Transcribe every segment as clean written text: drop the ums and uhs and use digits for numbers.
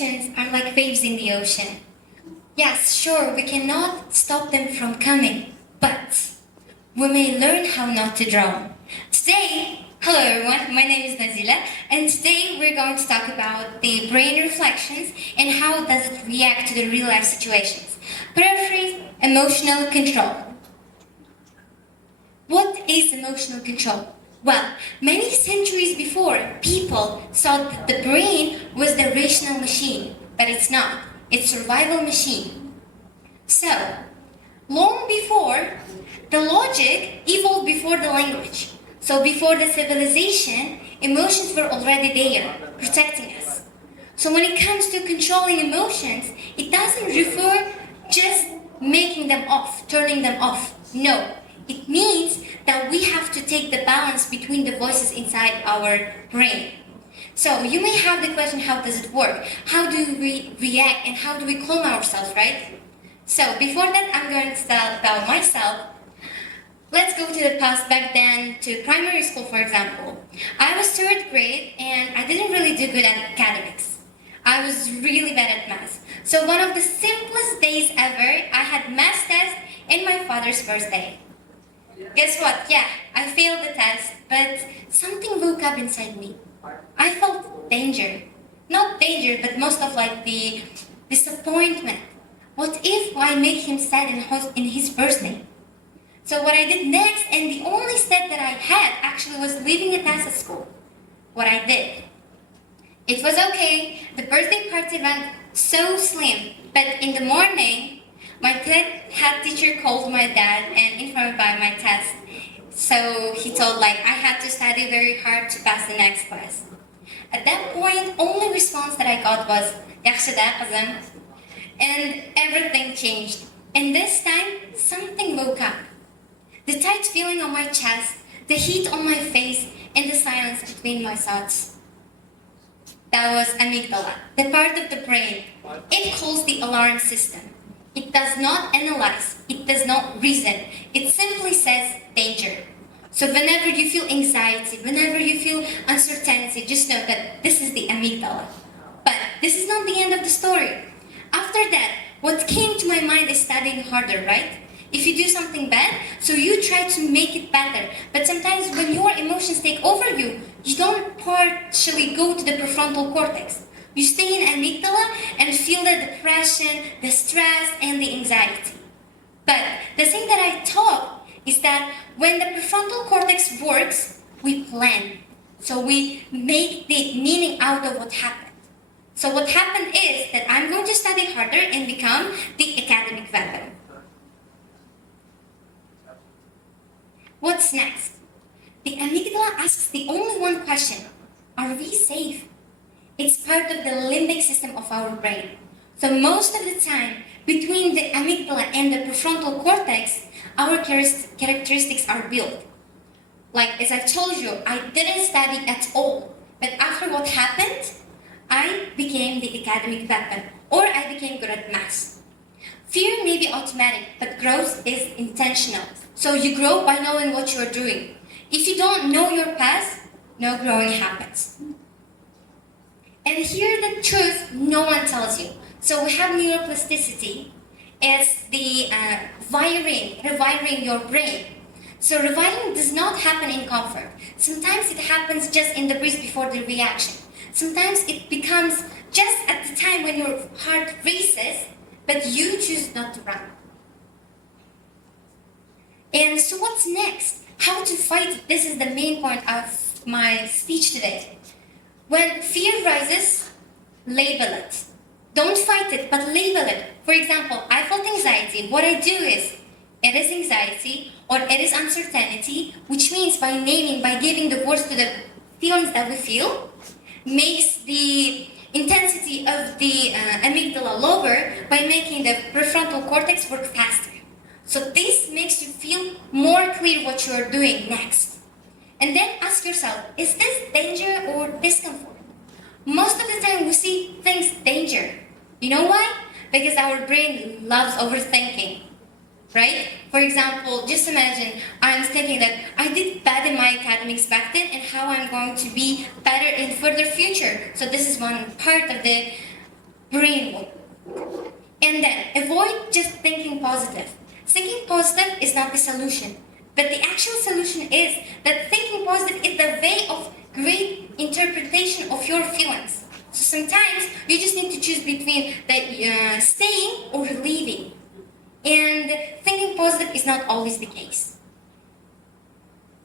Emotions are like waves in the ocean. Yes, sure, we cannot stop them from coming, but we may learn how not to drown. Today, hello everyone, my name is Nazila, and today we're going to talk about the brain reflections and how does it react to the real life situations. Paraphrase, emotional control. What is emotional control? Well, many centuries before, people thought that the brain was the rational machine, but it's not. It's a survival machine. So, long before, the logic evolved before the language. So before the civilization, emotions were already there, protecting us. So when it comes to controlling emotions, it doesn't refer just making them off, turning them off. No, it means that we have to take the balance between the voices inside our brain. So you may have the question, how does it work? How do we react and how do we calm ourselves, right? So before that, I'm going to tell about myself. Let's go to the past back then to primary school, for example. I was third grade and I didn't really do good at academics. I was really bad at math. So one of the simplest days ever, I had math test and my father's birthday. Guess what? Yeah, I failed the test, but something woke up inside me. I felt danger. Not danger, but most of like the disappointment. What if I make him sad in his birthday? So what I did next, and the only step that I had actually was leaving the test at school. What I did. It was okay. The birthday party went so slim, but in the morning, my head teacher called my dad and informed about my test. So he told I had to study very hard to pass the next class. At that point, only response that I got was "Yaxşı da kızım," and everything changed. And this time, something woke up. The tight feeling on my chest, the heat on my face, and the silence between my thoughts. That was amygdala, the part of the brain. It calls the alarm system. It does not analyze, it does not reason. It simply says danger. So whenever you feel anxiety, whenever you feel uncertainty, just know that this is the amygdala. But this is not the end of the story. After that, what came to my mind is studying harder, right? If you do something bad, so you try to make it better. But sometimes when your emotions take over you, you don't partially go to the prefrontal cortex. You stay in amygdala and feel the depression, the stress, and the anxiety. But the thing that I taught is that when the prefrontal cortex works, we plan. So we make the meaning out of what happened. So what happened is that I'm going to study harder and become the academic veteran. What's next? The amygdala asks the only one question: are we safe? It's part of the limbic system of our brain. So most of the time, between the amygdala and the prefrontal cortex, our characteristics are built. Like as I've told you, I didn't study at all. But after what happened, I became the academic veteran, or I became good at math. Fear may be automatic, but growth is intentional. So you grow by knowing what you're doing. If you don't know your past, no growing happens. And here the truth no one tells you. So we have neuroplasticity. It's the rewiring your brain. So rewiring does not happen in comfort. Sometimes it happens just in the breeze before the reaction. Sometimes it becomes just at the time when your heart races, but you choose not to run. And so what's next? How to fight? This is the main point of my speech today. When fear rises, label it. Don't fight it, but label it. For example, I felt anxiety. What I do is, it is anxiety or it is uncertainty, which means by naming, by giving the words to the feelings that we feel, makes the intensity of the amygdala lower by making the prefrontal cortex work faster. So this makes you feel more clear what you are doing next. And then ask yourself, is this danger or discomfort? Most of the time we see things danger. You know why? Because our brain loves overthinking, right? For example, just imagine I'm thinking that I did bad in my academics back then and how I'm going to be better in further future. So this is one part of the brain will. And then avoid just thinking positive. Thinking positive is not the solution, but the actual solution is that thinking positive is the way of great interpretation of your feelings. So sometimes you just need to choose between the staying or leaving. And thinking positive is not always the case.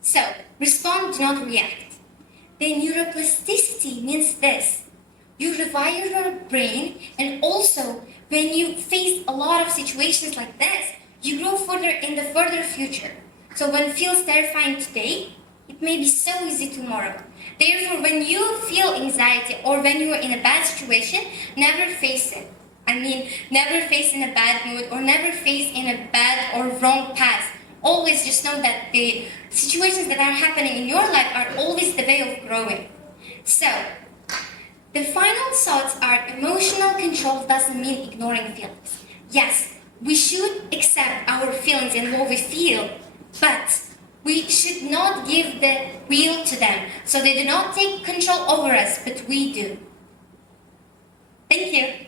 So, respond, do not react. The neuroplasticity means this. You rewire your brain, and also when you face a lot of situations like this, you grow further in the further future. So when it feels terrifying today, it may be so easy tomorrow. Therefore, when you feel anxiety or when you are in a bad situation, never face it. Never face in a bad mood or never face in a bad or wrong path. Always just know that the situations that are happening in your life are always the way of growing. So, the final thoughts are emotional control doesn't mean ignoring feelings. Yes, we should accept our feelings and what we feel, but we should not give the wheel to them. So they do not take control over us, but we do. Thank you.